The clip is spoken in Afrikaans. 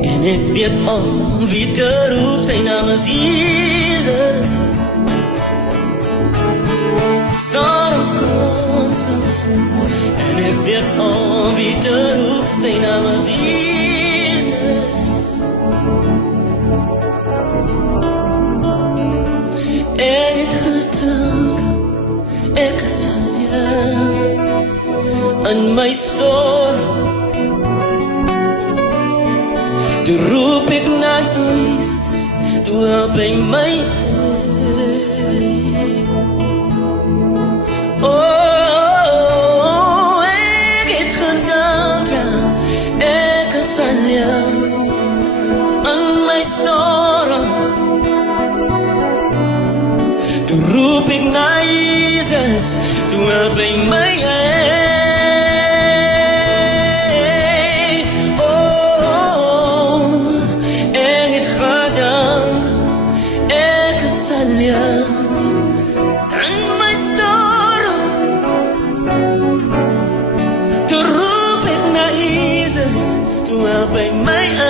En ik weet om wie te roep, zijn naam is Jezus. Storms kom. En ik weet om wie te roep, zijn naam is Jezus. Ek het gedink, ek is alleen in my storm. Toe roep ek na Jesus, toe help hy my. Oh, ek het gedink, ek is alleen in my storm. Toe roep ek na Jesus, toe help hy my. By my